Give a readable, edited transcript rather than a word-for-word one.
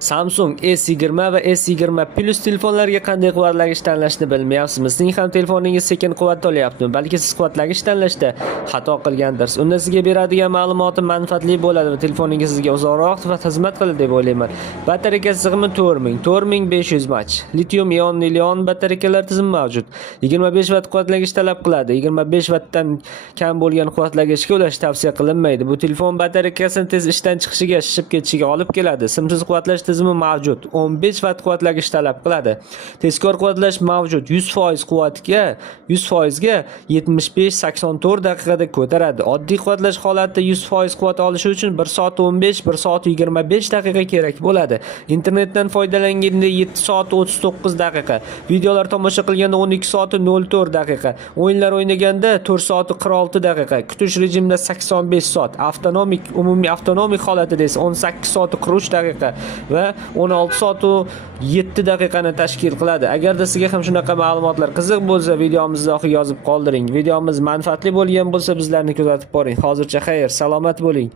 Samsung S20 va S20 Plus telefonlarga qanday quvvatlagich tanlashni bilmayapsizmi? Sizning ham telefoningiz sekin quvvat olyaptimi? Balki siz quvvatlagich tanlashda xato qilgandirsiz. Unda sizga beradigan ma'lumoti manfaatli bo'ladi va telefoningiz sizga uzoqroq xizmat qiladi deb o'ylayman. Batareya sig'imi 4500 mAh. Litium ion batareyalar tizimi mavjud. 25 vatt quvvatlagich talab qiladi. 25 vattdan kam bo'lgan quvvatlagichga ulash tavsiya qilinmaydi. Bu telefon batareyasini tez ishdan chiqishiga, shishib ketishiga olib keladi. Simsiz quvvatlash tizimi mavjud. 15 vatt quvvatlagich talab qiladi. Tezkor quvvatlash mavjud. 100% quvvatga 100% ga 75-84 daqiqada ko'taradi. Oddiy quvvatlash holatida 100% quvvat olishi uchun 1 soat 15, 1 soat 25 daqiqa kerak bo'ladi. Internetdan foydalanganda 7 soat 39 daqiqa, videolar tomosha qilganda 12 soat 04 daqiqa, o'yinlar o'ynaganda 4 soat 46 daqiqa, kutish rejimida 85 soat, umumiy avtonomik holatida esa 18 soat 43 daqiqa va 16 soat 7 daqiqani tashkil qiladi. Agarda sizga ham shunaqa ma'lumotlar qiziq bo'lsa, videomizni oxiriga yozib qoldiring. Videomiz manfaatli bo'lgan bo'lsa, bizlarni kuzatib boring. Hozircha xayr, salomat bo'ling.